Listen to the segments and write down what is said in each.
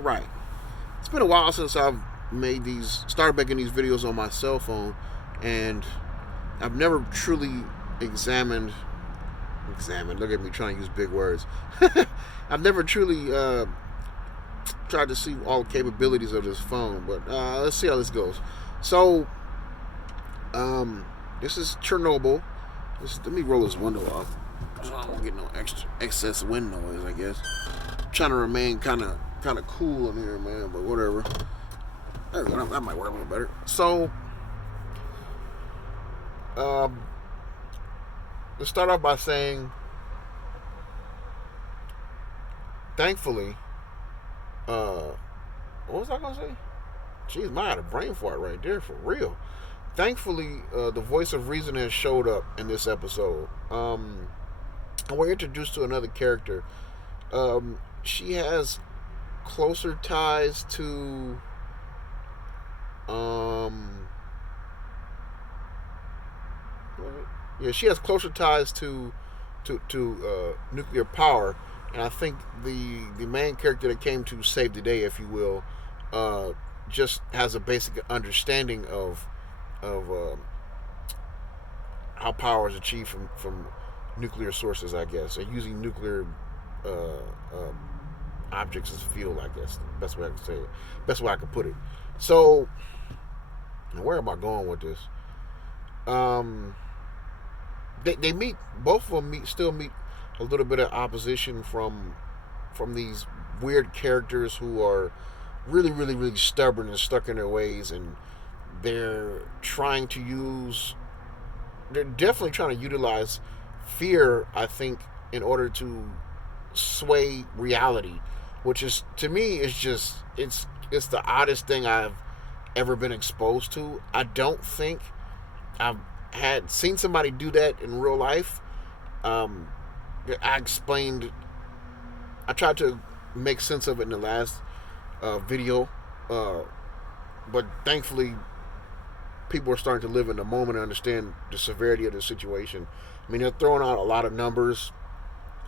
All right. It's been a while since I've started making these videos on my cell phone, and I've never truly examined. Look at me trying to use big words. I've never truly tried to see all the capabilities of this phone, but let's see how this goes. So, this is Chernobyl. Let me roll this window up, so I won't get no excess wind noise. I guess. I'm trying to remain kind of cool in here, man. But whatever. There we go. That might work a little better. So, um, let's start off by saying, thankfully, what was I gonna say? Jeez, I had a brain fart right there for real. Thankfully, the voice of reason has showed up in this episode. And we're introduced to another character. She has closer ties to um yeah, she has closer ties to nuclear power, and I think the main character that came to save the day, if you will, uh, just has a basic understanding of how power is achieved from nuclear sources, I guess, or using nuclear um, objects as fuel. I guess best way I can say it, best way I could put it. So, where am I going with this? Um, they meet, both of them still meet a little bit of opposition from these weird characters who are really stubborn and stuck in their ways, and they're trying to use they're definitely trying to utilize fear, I think, in order to sway reality, which is, to me, is just it's the oddest thing I've ever been exposed to. I don't think I've had seen somebody do that in real life. Um, I explained, I tried to make sense of it in the last video, uh, but thankfully people are starting to live in the moment and understand the severity of the situation. I mean, they're throwing out a lot of numbers.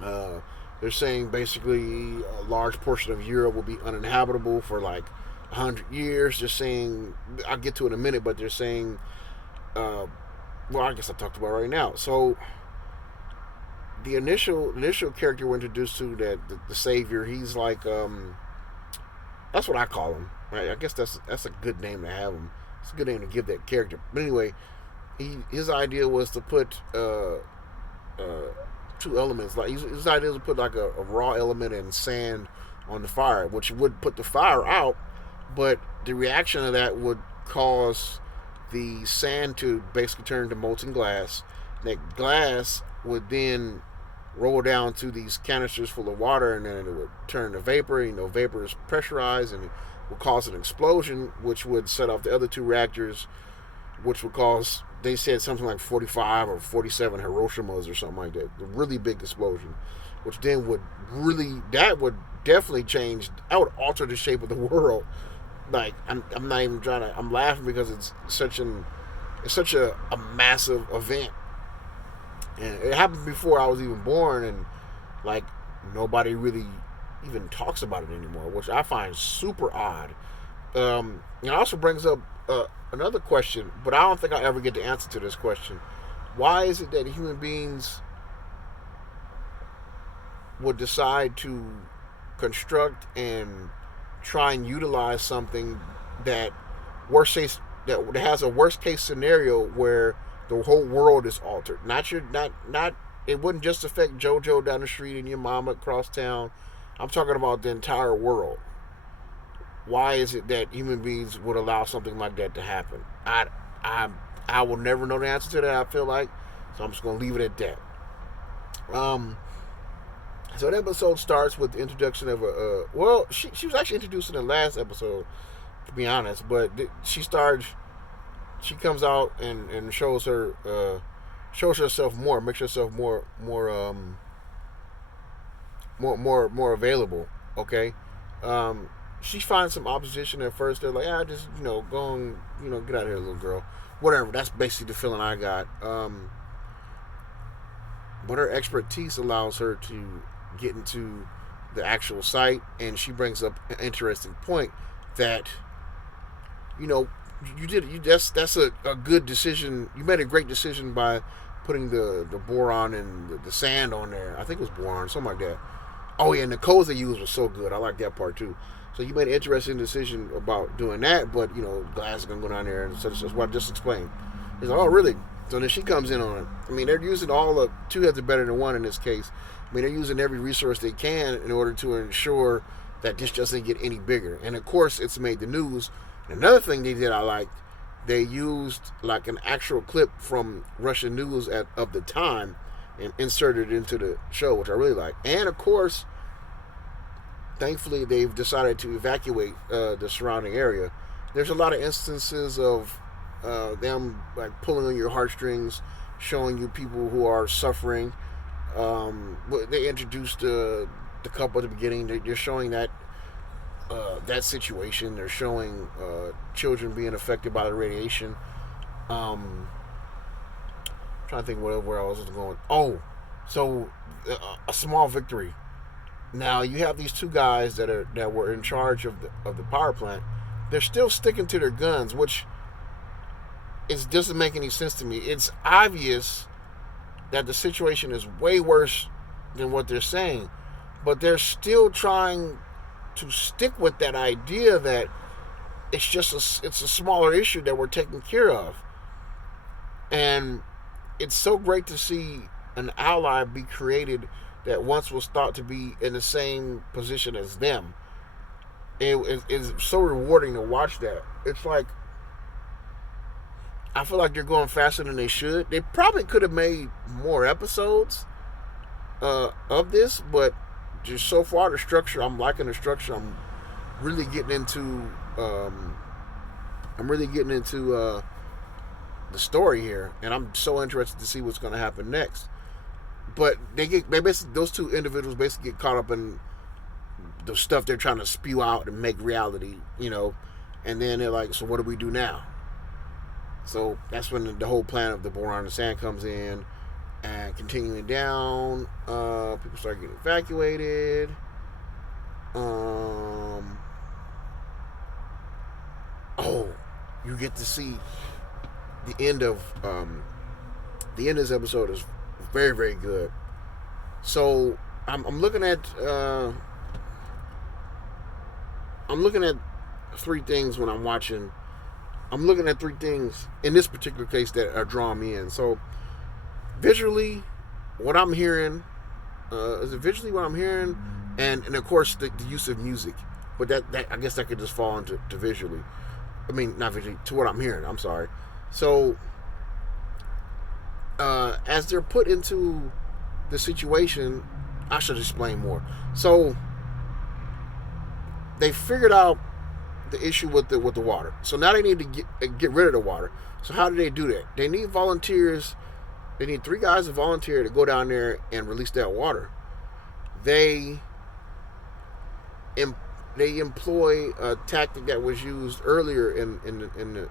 Uh, they're saying basically a large portion of Europe will be uninhabitable for like 100 years. They're saying, I'll get to it in a minute, but they're saying, uh, well, I guess I talked about it right now. So the initial character we're introduced to, that the savior, he's like, that's what I call him. Right? I guess that's a good name to have him. It's a good name to give that character. But anyway, his idea was to put two elements. Like his idea was to put like a raw element and sand on the fire, which would put the fire out, but the reaction of that would cause the sand to basically turn to molten glass. That glass would then roll down to these canisters full of water, and then it would turn to vapor. You know, vapor is pressurized, and it would cause an explosion, which would set off the other two reactors, which would cause, they said, something like 45 or 47 Hiroshimas or something like that. A really big explosion, which then that would definitely change, that would alter the shape of the world. Like, I'm not even trying to, I'm laughing because it's such a massive event. And it happened before I was even born, and like nobody really even talks about it anymore, which I find super odd. It also brings up another question, but I don't think I'll ever get the answer to this question. Why is it that human beings would decide to construct and try and utilize something that worst case that has a worst case scenario where the whole world is altered? Not it wouldn't just affect JoJo down the street and your mama across town. I'm talking about the entire world. Why is it that human beings would allow something like that to happen? I I will never know the answer to that, I feel like. So I'm just gonna leave it at that. Um so the episode starts with the introduction of she was actually introduced in the last episode, to be honest, but she comes out and shows herself more, makes herself more available. Okay. She finds some opposition at first. They're like, just go and get out of here, little girl. Whatever. That's basically the feeling I got. But her expertise allows her to get into the actual site, and she brings up an interesting point that, you know, that's a good decision. You made a great decision by putting the boron and the sand on there. I think it was boron, something like that. Oh yeah, and the codes they used was so good. I like that part too. So you made an interesting decision about doing that, but glass is gonna go down there, and so that's what I just explained. He's like, oh really? So then she comes in on it. I mean, they're using all the two heads are better than one in this case. I mean, they're using every resource they can in order to ensure that this doesn't get any bigger. And of course, it's made the news. And another thing they did I liked, they used like an actual clip from Russian news of the time and inserted it into the show, which I really like. And of course, thankfully, they've decided to evacuate the surrounding area. There's a lot of instances of them like pulling on your heartstrings, showing you people who are suffering. They introduced the couple at the beginning. They're showing that situation. They're showing children being affected by the radiation. I'm trying to think where I was going. Oh, so a small victory. Now you have these two guys that were in charge of the power plant. They're still sticking to their guns, which doesn't make any sense to me. It's obvious that the situation is way worse than what they're saying, but they're still trying to stick with that idea that it's a smaller issue that we're taking care of. And it's so great to see an ally be created that once was thought to be in the same position as them. It's so rewarding to watch that. It's like, I feel like they're going faster than they should. They probably could have made more episodes of this, but just so far the structure, I'm liking the structure. I'm really getting into the story here, and I'm so interested to see what's going to happen next. But they basically, those two individuals basically get caught up in the stuff they're trying to spew out and make reality, and then they're like, so what do we do now? So that's when the whole plan of the boron and sand comes in, and continuing down, people start getting evacuated. You get to see the end of this episode is very, very good. So I'm looking at three things when I'm watching. I'm looking at three things in this particular case that are drawing me in. So visually, what I'm hearing is it visually what I'm hearing, and of course the use of music. But that I guess that could just fall into visually. I mean, not visually, to what I'm hearing. I'm sorry. So as they're put into the situation, I should explain more. So they figured out the issue with the water. So now they need to get rid of the water. So how do they do that? They need volunteers. They need 3 guys to volunteer to go down there and release that water. They employ a tactic that was used earlier in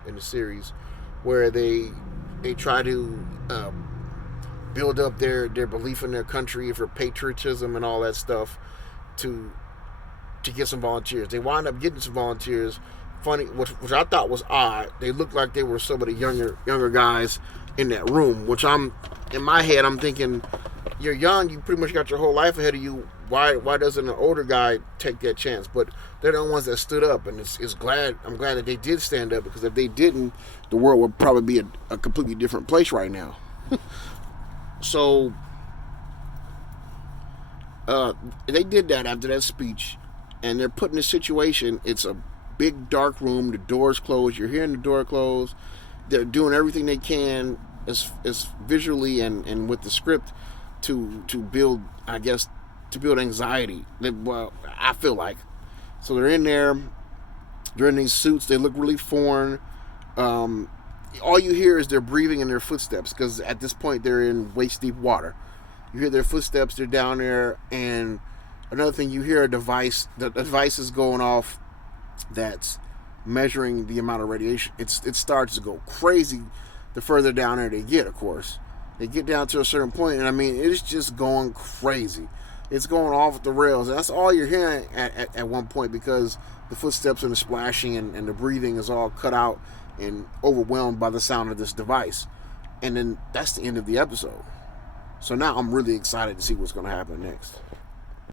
the series, where they try to build up their belief in their country for patriotism and all that stuff to get some volunteers. They wind up getting some volunteers. Funny, which I thought was odd. They looked like they were some of the younger guys in that room. Which in my head, I'm thinking, you're young. You pretty much got your whole life ahead of you. Why doesn't an older guy take that chance? But they're the ones that stood up, and I'm glad that they did stand up, because if they didn't, the world would probably be a completely different place right now. So they did that after that speech, and they're put in a situation. It's a big dark room. The door's closed. You're hearing the door close. They're doing everything they can as visually and with the script to build, I guess, to build anxiety. Well, I feel like. So they're in there. They're in these suits. They look really foreign. All you hear is their breathing and their footsteps, because at this point they're in waist-deep water. You hear their footsteps. They're down there. And another thing, you hear a device. The device is going off that's measuring the amount of radiation. It starts to go crazy the further down there they get, of course. They get down to a certain point, and I mean, it's just going crazy. it's going off the rails. And that's all you're hearing at one point, because the footsteps and the splashing and the breathing is all cut out and overwhelmed by the sound of this device. And then that's the end of the episode. So now I'm really excited to see what's going to happen next.